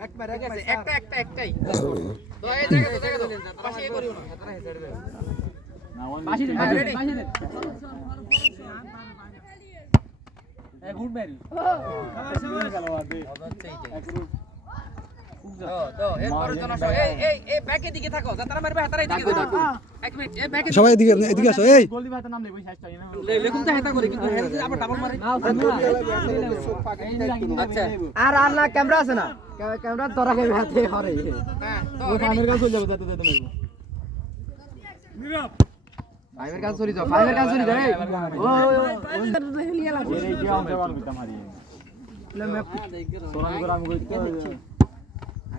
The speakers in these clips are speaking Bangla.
একটা একটা একটাই। তো এই জায়গা তো জায়গা তো। পাশে করিও না পাশে ready? বাসি দে এ গুড ম্যারি সবাই এদিকে এদিকে আসো এই। আচ্ছা। আর আর না ক্যামেরা আছে না? ক্যামেরা তোরা কে হাতে হরে হ্যাঁ তো ও ready? ফানের কাছে চলে যাবে যাতে যাতে মারবো। ফাইভের কাজ চলি যাও ফাইভের কাজ চলি যাও এই। ও এই কি আমরা বান করতে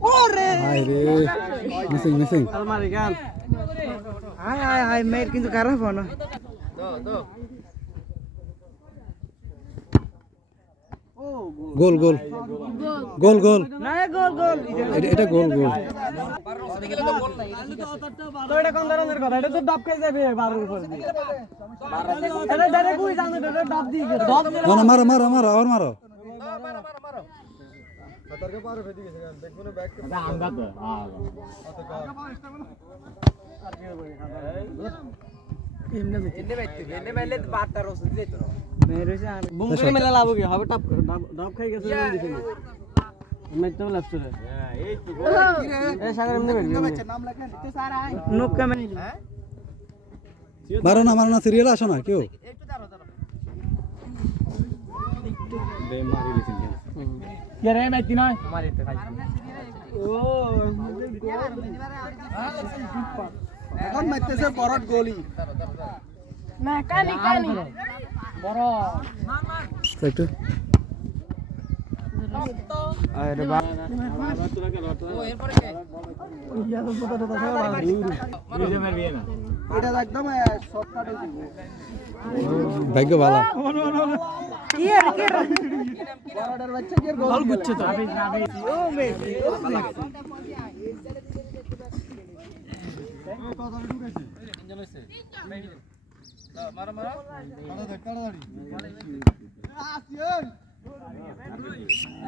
ওরে! হাই রে। Missing missing. আলমারি গাল। আয় আয় আয় মেয়ের কিন্তু খারাপ না। গোল গোল। গোল গোল। না গোল গোল। এটা- গোল গোল। মারো মারো মারো আবার মারো। মারো মারো মারো এটা আমগা তো হ্যাঁ এনে বাইতে এনে বাইলে বারটা রস দিতে তো মেরে সে বুম করে মেলা লাভ কি হবে ডাব ডাব খাই গেছে দিছে मैं तो लेफ्ट से এই তো ए सागर हमने बैठ गया नाम लगा तो सारा है नुक का मैं মারো না মারো না সিরিয়াল আসো না কেউ একটু দাঁড়াও দাঁড়াও বেমারি লিসেন ಯಾರೇ ಮಾಹಿತಿ ನಾ এখন গলি না কানি কানি। ভাগ্য ভালো। এর কি এর বড়টার বাচ্চা কি এর গোল করছে তো ও মেসি ও মেসি তিনজন হইছে তো মারো মারো দাও দাও দাও তাই, তাই,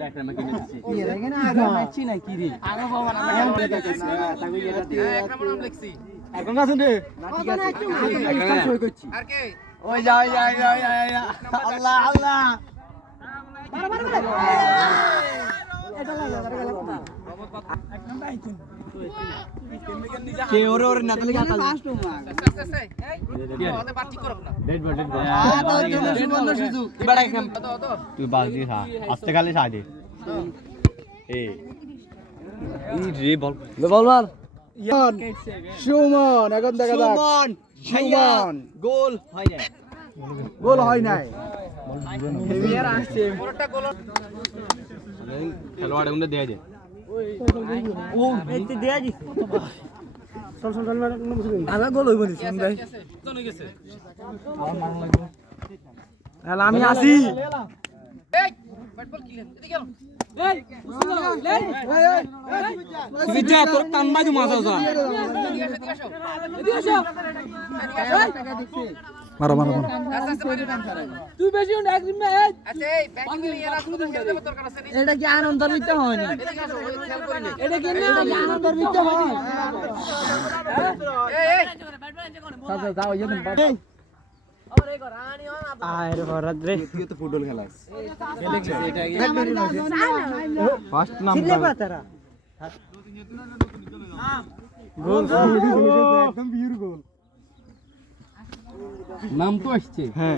এখানে কি রে ওই যা তুই বাল দিয়ে খা আস্তে খালি সাজে রে বল বল বল সুমন এখন দেখা যাক সুমন সুমন গোল হয় গোল হয় নাই হেভিয়ার আসছে বড়টা গোল খেলোয়াড় উন্নতি দেয়া যায় ও দেয়া জি চল চল চল আলা গোল হইব নি ভাই চলে গেছে তাহলে আমি আসি এই ব্যাট বল কিলেন এদিকে মারো মারো মারো। তুই বেশি আচ্ছা খেলে এটা কি আনন্দ নিতে হয় না? এটা কি না আনন্দ নিতে হয়? তো ফুটবল খেলাস। First number. গোল একদম পিওর গোল। নাম তো আসছে। হ্যাঁ।